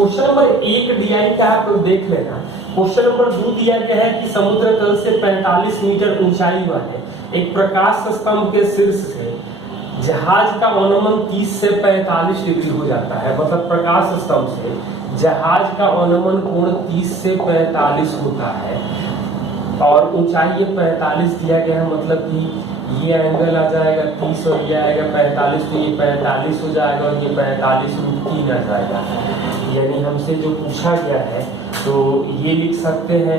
Question number 1 DI का आप लोग देख लेना। क्वेश्चन नंबर 2 दिया गया है कि समुद्र तल से 45 मीटर ऊंचाई वाले एक प्रकाश स्तंभ के शीर्ष से जहाज का अवनमन 30 से 45 डिग्री हो जाता है। मतलब प्रकाश स्तंभ से जहाज का अवनमन कोण 30 से 45 होता है और ऊंचाई ये 45 दिया गया है। मतलब कि ये एंगल आ जाएगा 30 और ये आएगा 45, तो ये 45 हो जाएगा और ये 45√3 आ जाएगा। यानी हमसे जो पूछा गया है तो ये लिख सकते हैं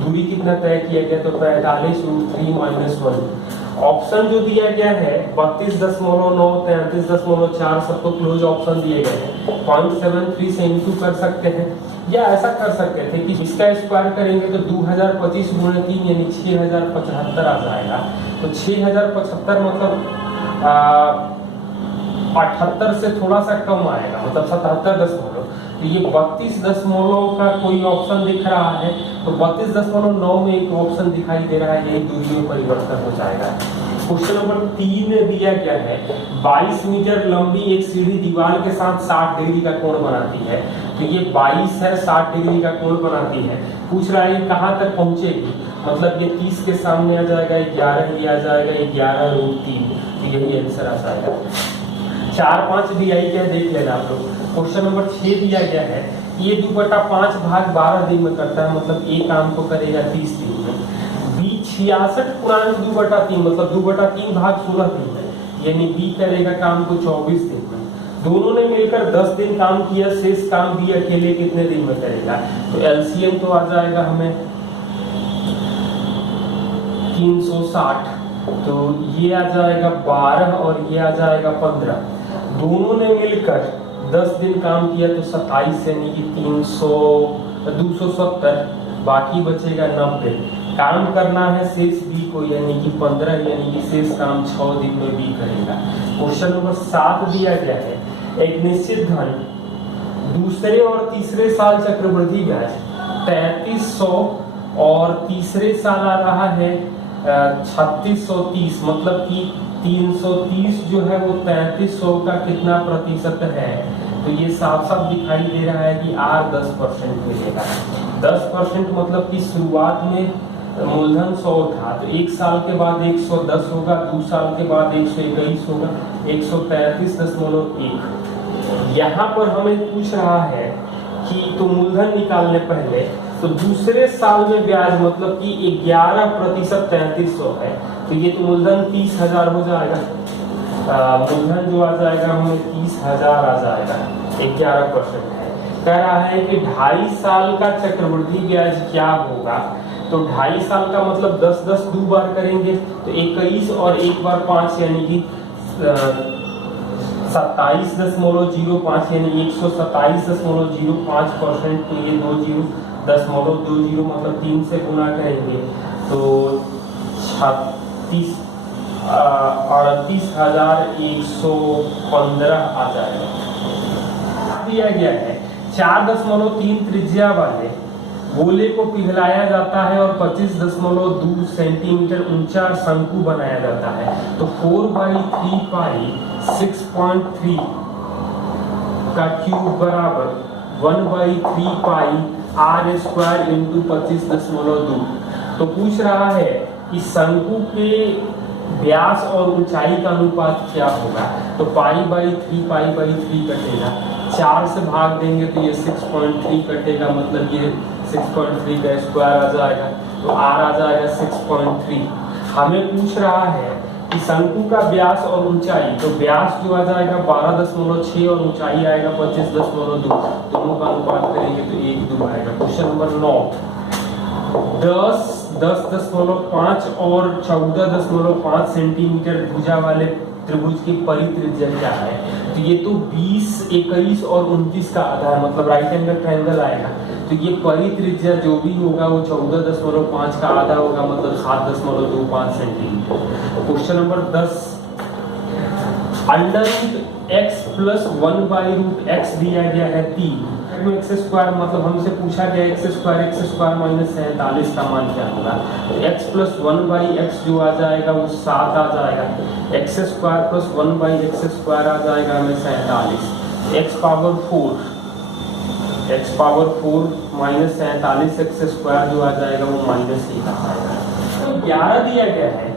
दूरी कितना तय किया गया, तो 45√3 - 1। ऑप्शन जो दिया गया है 32.9, 33.4 सबको क्लोज ऑप्शन दिए गए हैं। 0.73 से इंटू कर सकते हैं या ऐसा कर सकते थे कि इसका स्क्वायर करेंगे तो 2025 × 3 यानी 6075 आ जाएगा। तो 6075 मतलब 78 से थोड़ा सा कम आएगा, मतलब 77 तो ये 32 का कोई ऑप्शन दिख रहा है तो 32.9 में एक ऑप्शन दिखाई दे रहा है, यही दूरी में परिवर्तन हो जाएगा। क्वेश्चन नंबर 3 दिया गया है 22 मीटर लंबी एक सीढ़ी दीवार के साथ 60 डिग्री का कोण बनाती है। तो ये 22 है, 60 डिग्री का कोण बनाती है। पूछ रहा है कहाँ तक पहुंचेगी, मतलब ये 30 के सामने आ जाएगा, 11 ये आ जाएगा, 11√3, तो यही आंसर आ जाएगा। 4-5 DI क्या देख लेना आप लोग। क्वेश्चन नंबर 6 दिया गया है ये 2/5 भाग 12 दिन में करता है, मतलब एक काम को करेगा 30 दिन में। B 66.2/3 मतलब 2/3 भाग 16 दिन में, यानी B करेगा काम को 24 दिन में। दोनों ने मिलकर 10 दिन काम किया, शेष काम B अकेले कितने दिन में करेगा। तो LCM तो आ जाएगा हमें 360, तो ये आ जाएगा 12 और ये आ जाएगा 15। दोनों ने मिलकर 10 दिन काम किया तो 27 यानी कि 270, बाकी बचेगा 90। काम करना है शेष B को यानी कि 15, यानी कि शेष काम 6 दिन में B करेगा। क्वेश्चन नंबर 7 दिया गया है एक निश्चित धन दूसरे और तीसरे साल चक्रवृद्धि ब्याज 3300 और तीसरे साल आ रहा है 3630, मतलब कि 330 जो है वो 3300 का कितना प्रतिशत है। तो ये साफ साफ दिखाई दे रहा है कि R 10% मिलेगा। 10% मतलब कि शुरुआत में मूलधन 100 था तो 1 साल के बाद 110 होगा, 2 साल के बाद 121 होगा, 133.1। यहाँ पर हमें पूछ रहा है कि तो मूलधन निकालने पहले तो दूसरे साल में ब्याज मतलब कि 11% 3300 है, तो ये तो मूलधन 30,000 हो जाएगा। मूलधन जो आ जाएगा हमें 30,000 आ जाएगा, 11% है। कह रहा है कि 2.5 साल का चक्रवृद्धि ब्याज क्या होगा, तो 2.5 साल का मतलब 10 2 बार करेंगे तो 21 और 1 बार 5 यानी कि 27.05 यानी 127.05%, तो ये 20.20 मतलब 3 से गुना करेंगे तो 38,115 आ जाएगा। दिया गया है 4.3 त्रिज्या वाले गोले को पिघलाया जाता है और 25.2 सेंटीमीटर ऊंचा शंकु बनाया जाता है। तो 4/3 पाई 6.3 का क्यूब बराबर 1/3 पाई R² × 25.2। तो पूछ रहा है कि शंकु के व्यास और ऊंचाई का अनुपात क्या होगा। तो पाई/3 कटेगा, 4 से भाग देंगे तो ये 6.3 कटेगा, मतलब ये 6.3 का स्क्वायर आ जाएगा, तो R आ जाएगा 6.3। हमें पूछ रहा है कि शंकु का व्यास और ऊंचाई, तो व्यास जो आ जाएगा 12.6 और ऊंचाई आएगा 25.2, दोनों का अनुपात करेंगे तो 1:2 आएगा। क्वेश्चन नंबर 9 10.5 और 14.5 सेंटीमीटर भुजा वाले त्रिभुज की परित्रिज्या क्या है। तो ये तो 20, 21 और 29 का आधा है, मतलब राइट एंगल ट्रायंगल आएगा। तो ये परित्रिज्या जो भी होगा वो 14.5 का आधा होगा, मतलब 7.25 centimetre. Question number 10 √x + 1/√x दिया गया है 3। x² मतलब हमसे पूछा गया x² - 47 का मान क्या होगा। तो x + 1/x जो आ जाएगा वो 7 आ जाएगा, x² + 1/x² आ जाएगा हमें 47। X power 4 minus 47 x square जो आ जाएगा वो माइनस 1 आ जाएगा। तो 11 दिया गया है,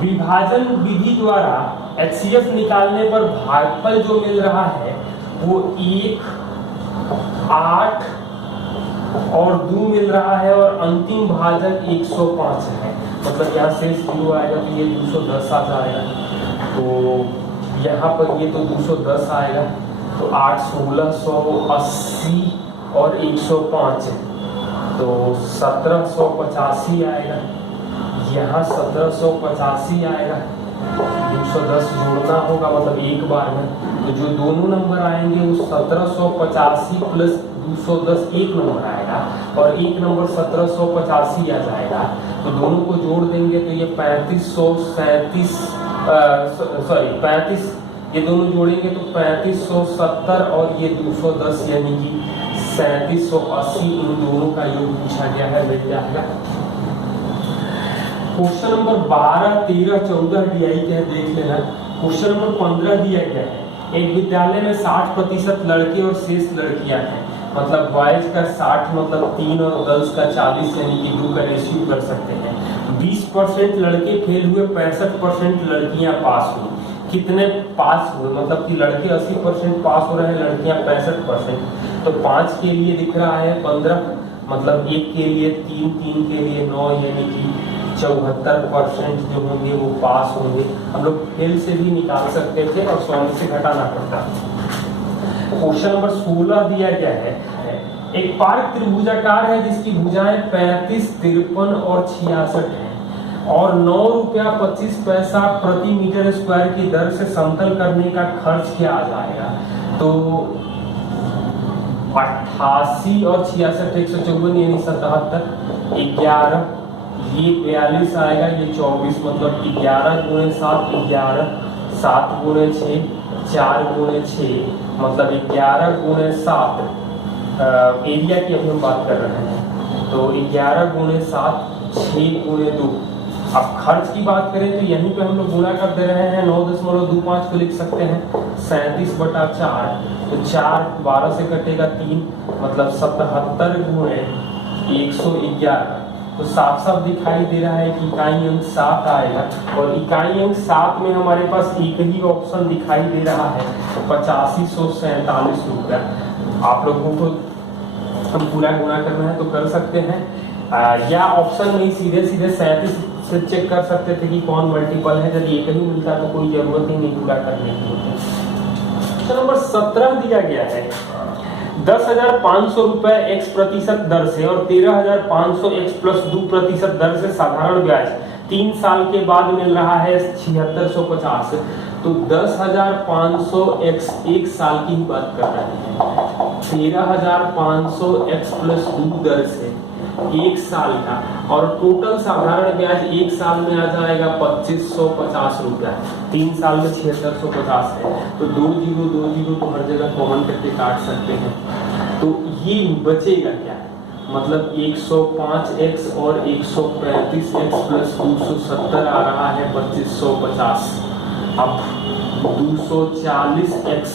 विभाजन विधि द्वारा HCF निकालने पर भागफल जो मिल रहा है वो 1, 8 और 2 मिल रहा है और अंतिम भाजक 105 है। मतलब यहाँ शेष 0 आएगा तो ये 210 आ जाएगा। तो यहाँ पर ये तो 210 आएगा, तो 8 1680 और 105 है तो 1785 आएगा। यहाँ 1785 आएगा, 210 जोड़ना होगा मतलब एक बार में, तो जो दोनों नंबर आएंगे वो 1785 प्लस 210 एक नंबर आएगा और एक नंबर 1785 आ जाएगा। तो दोनों को जोड़ देंगे तो ये 35 ये दोनों जोड़ेंगे तो 3570 और ये 210 यानी कि 3780 इन दोनों का योग पूछा गया है, मिल जाएगा। क्वेश्चन नंबर 12, 13, 14 DI के है, देख लेना। क्वेश्चन नंबर 15 दिया गया है, एक विद्यालय में 60% लड़के और शेष लड़कियां हैं। मतलब बॉयज का 60 मतलब 3 और गर्ल्स का 40 यानी कि 2 का रेशियो कर सकते हैं। 20% लड़के फेल हुए, 65% लड़कियां पास हुई। कितने पास हुए? मतलब कि लड़के 80% पास हो रहे हैं, लड़कियां 65%। तो 5 के लिए दिख रहा है 15, मतलब 1 के लिए 3, 3 के लिए 9 यानी कि 74% जो होंगे वो पास होंगे। हम लोग फेल से भी निकाल सकते थे और 100 से घटाना पड़ता। क्वेश्चन नंबर 16 दिया गया है, एक पार्क त्रिभुजाकार है जिसकी भुजाएं 35, 53 और 66 हैं और 9 रुपया 25 पैसा प्रति मीटर स्क्वायर की दर से समतल करने का खर्च क्या आ जाएगा? तो 88 और 66 154 यानी 77, 11 ये 42 आएगा, ये 24 मतलब 11 गुणे 7 11, 7 गुणे 6 4 गुणे 6 मतलब 11 गुणे 7। एरिया की अभी हम बात कर रहे हैं, तो 11 गुणे 7 6 गुणे 2। अब खर्च की बात करें तो यहीं पे हम लोग गुणा कर दे रहे हैं, 9.25 को लिख सकते हैं 37/4, तो 4 12 से कटेगा 3 मतलब 77 गुणे 111। तो साफ साफ दिखाई दे रहा है कि इकाई अंक 7 आएगा और इकाई अंक 7 में हमारे पास एक ही ऑप्शन दिखाई दे रहा है 8547 रुपया। आप लोगों को हम पूरा गुणा करना है तो कर सकते हैं, या ऑप्शन में सीधे 37 से चेक कर सकते थे कि कौन मल्टीपल है। यदि एक ही मिलता तो कोई जरूरत ही नहीं पूरा करने की होती। तो नंबर 17 दिया गया है, 10,500 रुपए x प्रतिशत दर से और 13,500 x प्लस 2% दर से साधारण ब्याज 3 साल के बाद मिल रहा है 7650। तो 10,500 x 1 साल की ही बात कर रहे हैं, 13,500 x प्लस 2 दर से 1 साल का, और टोटल साधारण ब्याज 1 साल में आ जाएगा 2550 रुपया। 3 साल में 7650 है, तो 2 0 तो हर जगह कॉमन करके काट सकते हैं। तो ये बचेगा क्या? मतलब 105x और 135x प्लस 270 आ रहा है 2550। अब 240x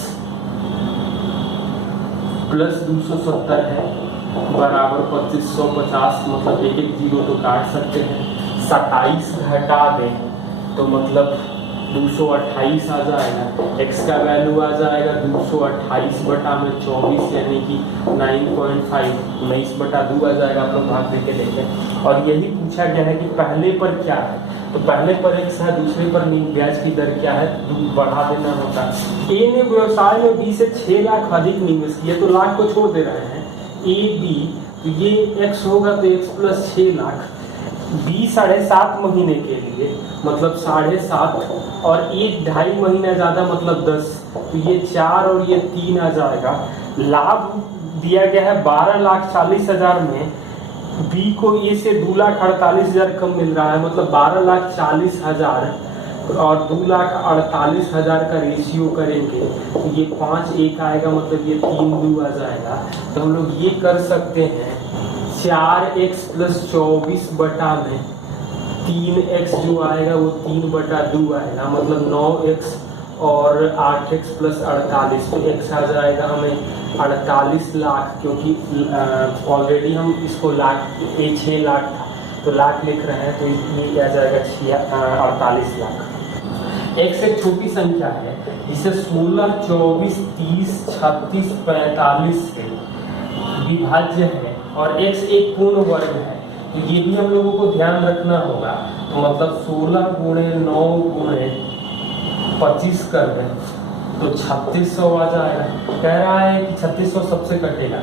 प्लस 270 है बराबर 2550, मतलब एक 0 तो काट सकते हैं। 27 घटा दें तो मतलब 228 आ जाएगा। x का वैल्यू आ जाएगा 228/24 यानी कि 9.5, 19/2 आ जाएगा। आप लोग भाग देके देखें। और यही पूछा गया है कि पहले पर क्या है, तो पहले पर x है, दूसरे पर ब्याज की दर क्या है, बढ़ा देना होता। ए ने व्यवसाय में 20 से 6 लाख अधिक निवेश किया, तो लाख को छोड़ दे रहे हैं। ए बी, तो ये x होगा तो x प्लस 6 लाख, बी 7.5 महीने के लिए मतलब 7.5 और 1.5 महीना ज्यादा मतलब 10, तो ये 4 और ये 3 आ जाएगा। लाभ दिया गया है 12,40,000 में, बी को ए से 2,48,000 कम मिल रहा है, मतलब 12,40,000 और 2,48,000 का रेशियो करेंगे तो ये 5 1 आएगा, मतलब ये 3 2 आ जाएगा। तो हम लोग ये कर सकते हैं 4x प्लस 24 बटा में 3x जो आएगा वो 3/2 आएगा, मतलब 9x और 8x प्लस 48, तो x आ जाएगा हमें 48 लाख, क्योंकि ऑलरेडी हम इसको लाख 6 लाख था तो लाख लिख रहे हैं, तो ये क्या जाएगा 48 लाख। x एक छोटी संख्या है जिसे 16, 24, 30, 36, 45 से विभाज्य है और x एक पूर्ण वर्ग है, तो ये भी हम लोगों को ध्यान रखना होगा। तो मतलब 16 गुणे 9 गुणे 25 कर दें तो 3600 आ जाएगा। कह रहा है कि 3600 सबसे कटेगा,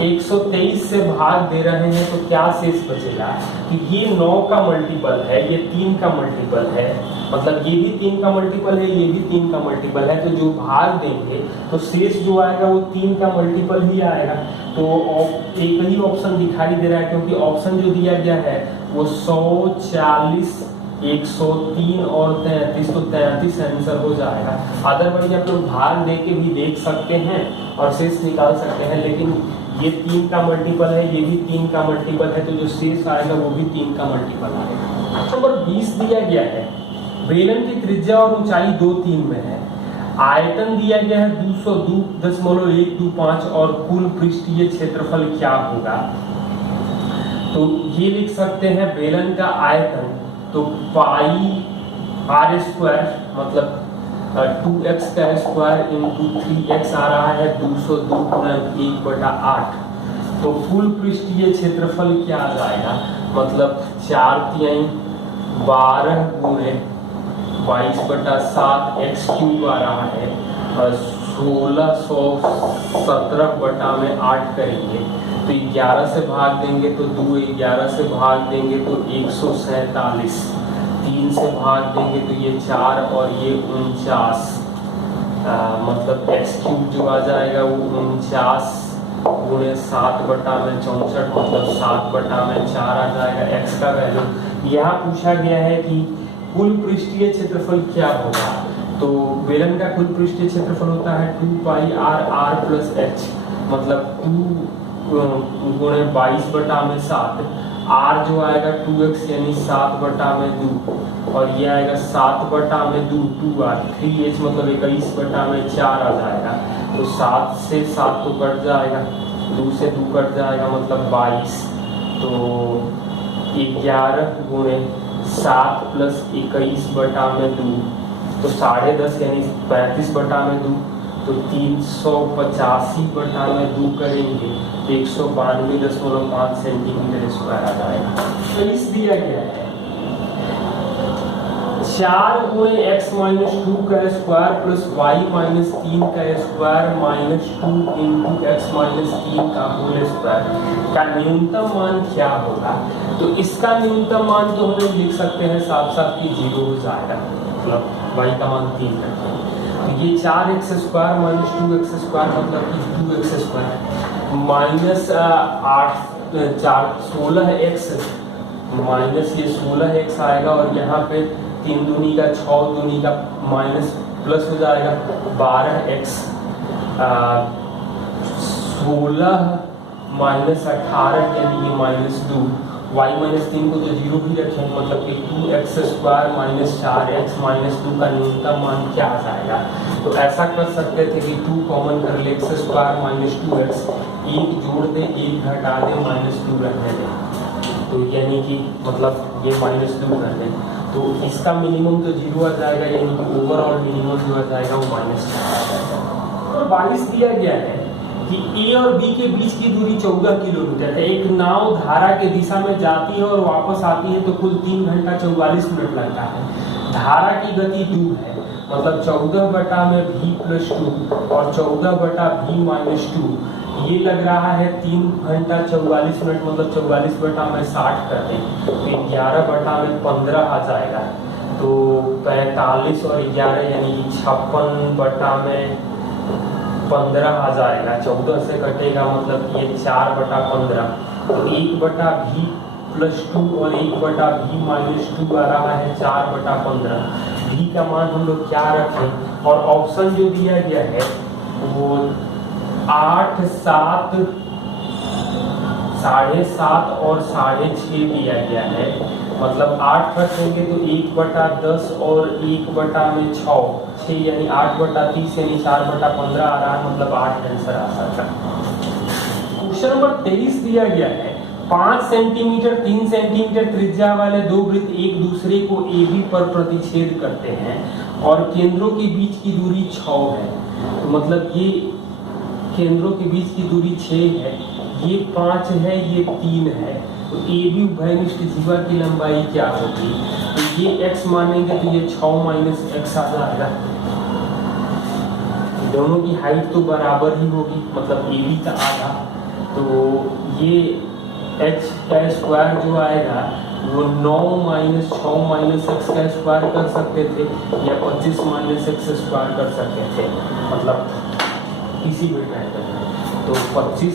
123 से भाग दे रहे हैं तो क्या शेष बचेगा कि ये 9 का मल्टीपल है, ये 3 का मल्टीपल है, मतलब ये भी 3 का मल्टीपल है, ये भी 3 का मल्टीपल है, तो जो भाग देंगे तो शेष जो आएगा वो 3 का मल्टीपल ही आएगा। तो एक ही ऑप्शन दिखाई दे रहा है, क्योंकि ऑप्शन जो दिया गया है वो 140, 103 और 33, तो 33 आंसर हो जाएगा। अदरवाइज आप लोग भाग दे के भी देख सकते हैं और शेष निकाल सकते हैं, लेकिन ये 3 का मल्टीपल है, ये भी 3 का मल्टीपल है, तो जो शेष आएगा वो भी 3 का मल्टीपल आएगा। नंबर 20 दिया गया है, बेलन की त्रिज्या और ऊंचाई 2, 3 में है, आयतन दिया गया है 202.125 और कुल पृष्ठीय क्षेत्रफल क्या होगा। तो ये लिख सकते हैं बेलन का आयतन, तो पाई r स्क्वायर मतलब 2x का स्क्वायर इंटू 3x आ रहा है 202 गुना 1/8। तो कुल पृष्ठीय क्षेत्रफल क्या आ जाएगा, मतलब 4/3 12 गुणे 22/7 x क्यूब आ रहा है, 1617/8 करेंगे तो 11 से भाग देंगे तो 2, 11 से भाग देंगे तो 147, 3 से भाग देंगे तो ये 4 और ये 49, मतलब x क्यूब जो आ जाएगा वो 49 गुणे 7/64, मतलब 7/4 आ जाएगा x का वैल्यू। यहाँ पूछा गया है कि कुल पृष्ठीय क्षेत्रफल क्या होगा, तो बेलन का कुल पृष्ठीय क्षेत्रफल होता है 2 पाई r प्लस h, मतलब 2 गुणे 22/7, r जो आएगा 2x यानी 7/2 और ये आएगा 7/2 2r, 3h मतलब 21/4 आ जाएगा। तो 7 से 7 तो कट जाएगा, 2 से 2 कट जाएगा मतलब 22, तो 11 गुणे 7 प्लस 21/2 तो 10.5 यानी 35/2, तो 385/2 करेंगे 192.5 सेंटीमीटर स्क्वायर आ जाएगा। तो इस दिया गया है 4 गुणे x माइनस 2 का स्क्वायर प्लस y माइनस 3 का square minus 2 into x minus 3 का होल स्क्वायर का न्यूनतम मान क्या होगा। तो इसका न्यूनतम मान तो हम लोग लिख सकते हैं साथ साथ कि 0 हो जाएगा, मतलब y का मान 3 है। तो ये 4x square minus 2x square मतलब कि 2x square minus 16x minus ये 16x आएगा और यहाँ पे 3 दूनी का 6 दूनी का माइनस प्लस हो जाएगा 12x 16 माइनस 18 यानी ये माइनस 2, y माइनस 3 को तो 0 भी रखें, मतलब कि 2x square minus 4x minus 2 का न्यूनतम मान क्या आ जाएगा। तो ऐसा कर सकते थे कि 2 कॉमन कर ले, x स्क्वायर माइनस 2x, 1 जोड़ दे 1 घटा दे माइनस 2 रहने दे, तो यानी कि मतलब ये माइनस 2 कर दे, तो इसका मिनिमम तो 0 आ जाएगा, यानी कि ओवरऑल मिनिमम जो आ जाएगा वो माइनस 4 आ जाएगा। और 22 दिया गया है कि A और B के बीच की दूरी 14 किलोमीटर है, एक नाव धारा के दिशा में जाती है और वापस आती है तो कुल 3 घंटा 44 मिनट लगता है। धारा की गति 2 है, मतलब 14/v प्लस 2 और 14/v-2, ये लग रहा है 3 घंटा 44 मिनट, मतलब 44/60 कर दें तो 11/15 आ जाएगा, तो 45 और 11 यानी 56/15 आ जाएगा, 14 से कटेगा मतलब ये 4/15, तो 1/v प्लस 2 और 1/v-2 आ रहा है 4/15। v का मान हम लोग क्या रखें, और ऑप्शन जो दिया गया है वो 8, 7, 7.5 और 6.5 दिया गया है, मतलब 8 रखेंगे तो 1/10 और 1/6 6 यानी 8/30 यानी 4/15 आ रहा है, मतलब 8 आंसर आ सकता है। क्वेश्चन नंबर 23 दिया गया है 5 सेंटीमीटर 3 सेंटीमीटर त्रिज्या वाले दो वृत्त एक दूसरे को AB पर प्रतिच्छेद करते हैं और केंद्रों के बीच की दूरी 6 है। तो मतलब ये केंद्रों के बीच की दूरी 6 है, ये 5 है, ये 3 है। तो AB उभयनिष्ठ जीवा की लंबाई क्या होगी? तो ये x मानेंगे तो ये 6 - x आ जाएगा। दोनों की हाइट तो बराबर ही होगी, मतलब AB का आधा। तो ये h का स्क्वायर जो आएगा वो 9 - 6 - x का स्क्वायर कर सकते थे या 25 - x स्क्वायर कर सकते थे, मतलब किसी भी टाइप में। तो 25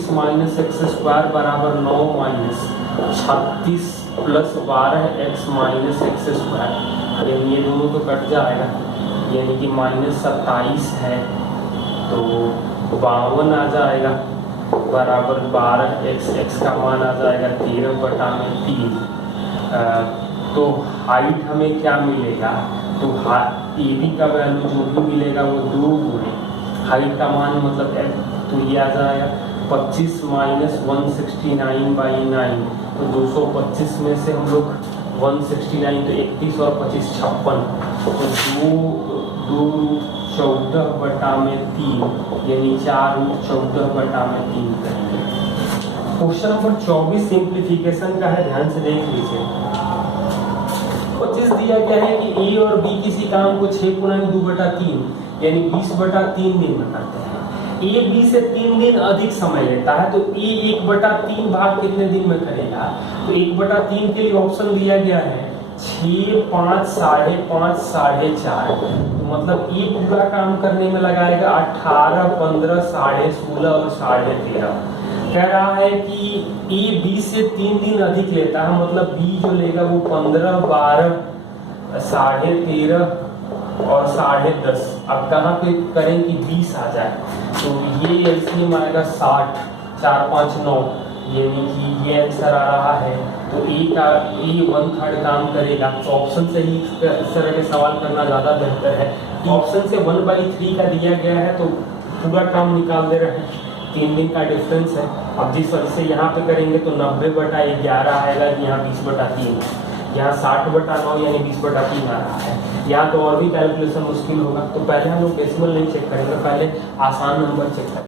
- x स्क्वायर बराबर 9 - 36 + 12x - x स्क्वायर। यानी ये दोनों तो कट जाएगा, यानी कि -27 है तो 52 आ जाएगा बराबर 12x का मान आ जाएगा 13/3। तो हाइट हमें क्या मिलेगा? तो AB का वैल्यू जो भी मिलेगा वो 2 गुणे हाइट का मान मतलब तो ये आ जाएगा 25 - 169/9। तो 225 में से हम लोग 169 तो 31 और 25 56, तो 2 14/3 यानी 4 14/3 करेंगे। क्वेश्चन नंबर 24 सिंप्लीफिकेशन का है, ध्यान से देख लीजिए। 25 दिया गया है कि A और B किसी काम को 6 × 2/3 यानी 20/3 दिन में करते हैं। A B से 3 दिन अधिक समय लेता है, तो A 1/3 भाग कितने दिन में करेगा? तो 1/3 के लिए ऑप्शन दिया गया है 6, 5, 5.5, 4.5। तो मतलब ये पूरा काम करने में लगाएगा 18, 15, 16.5 और 13.5। कह रहा है कि A B से 3 दिन अधिक लेता है, मतलब B जो लेगा वो 15, 12, 13.5 और 10.5। अब कहाँ पे करें कि 20 आ जाए? तो ये एलसीएम आएगा 60, 4, 5, 9, यानी कि ये आंसर आ रहा है। तो A 1/3 काम करेगा। तो ऑप्शन से ही इस तरह के सवाल करना ज़्यादा बेहतर है। ऑप्शन से 1/3 का दिया गया है तो पूरा काम निकाल दे रहे हैं, 3 दिन का डिफरेंस है। अब जिस वजह से यहाँ पे करेंगे तो 90/11 आएगा, यहाँ 20/3, यहाँ 60/9 यानी 20/3 आ रहा है। यहाँ तो और भी कैलकुलेशन मुश्किल होगा, तो पहले हम लोग डेसिमल नहीं चेक करेंगे, पहले आसान नंबर चेक करेंगे।